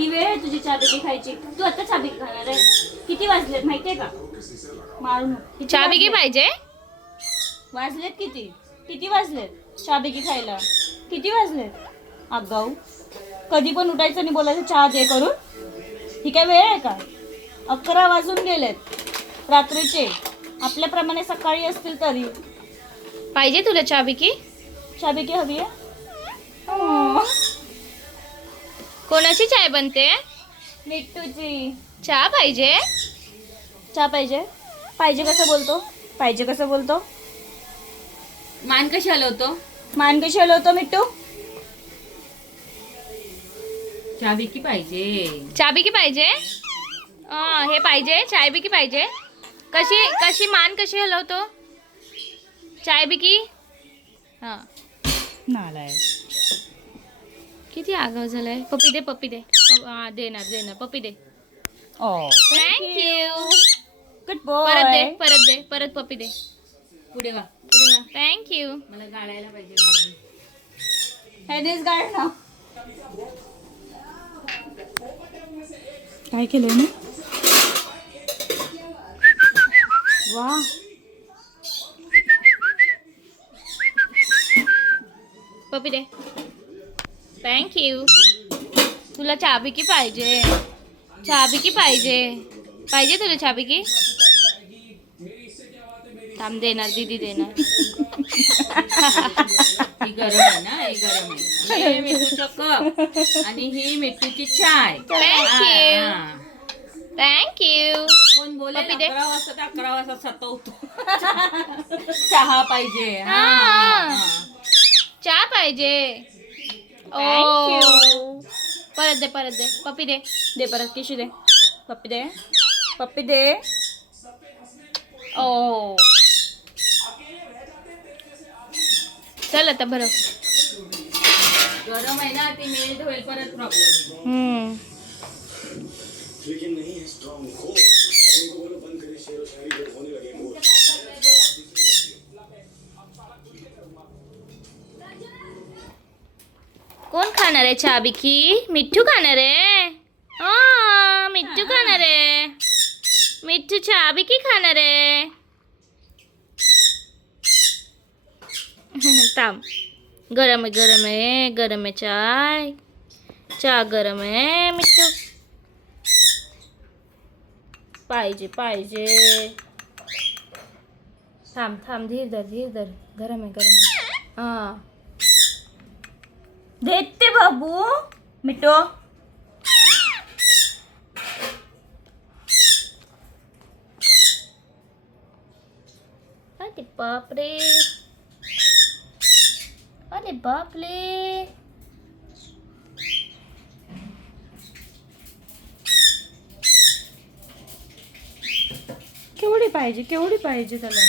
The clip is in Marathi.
ही वेळ आहे तुझी चहा खायची. तू आता चहा खाणार आहे. किती वाजलेत माहितीये का? मारू नको. चहा पाहिजे. वाजलेत किती? किती वाजलेत चहा खायला? किती वाजलेत? आगाऊ. कधी पण उठायचं आणि बोलायचं चहा दे करून. ही काय वेळ आहे का? 11 वाजून गेलेत रात्रीचे. आपल्याप्रमाणे सकाळी असतील तरी. पाहिजे तुला चहा हवी आहे? कोणाची चाय बनते? मिट्टूची. चहा पाहिजे. चहा पाहिजे. पाहिजे कसं बोलतो? मान कशी हलवतो मिट्टू? चहा पाहिजे. हे पाहिजे. चाय बिकी पाहिजे. कशी मान कशी हलवतो? चाय बिकी. हा नालाय. किती आगाव झालाय. पप्पी दे. देणार पप्पी दे. थँक्यू. Good boy. परत पप्पी दे. पुढे वा. थँक्यू. मला गाळायला पाहिजे. ह्यानेच गाड ना. काय केलंय ना? वा. पप्पी दे. थँक्यू. तुला चहा बिकी पाहिजे. पाहिजे तुला चहा बिकी? थांब देणार. दीदी देणार. ही गरम आहे ना? हे मिठूचं कप आणि ही मिठूची चाय. थँक्यू. कोण बोले 11 वाजता सतवतो. चहा पाहिजे. चहा पाहिजे. परत दे. पप्पी दे. परत किशी दे. पप्पी दे. ओ. चल आता बरं. गरम आहे ना, ती मेल्ट होईल परत प्रॉब्लेम. कोण खाणार आहे चहा बिकी? मिठ्ठू खाणार आहे. मिठ्ठू खाणार आहे. मिठ्ठू चहा बिकी खाणार आहे. थांब. गरम आहे चाय. चहा गरम आहे. मिठ्ठू पाहिजे. थांब. धीर धर. गरम आहे. देते बाबू. मिट्टू. अरे बापरे. केवढी पाहिजे त्याला?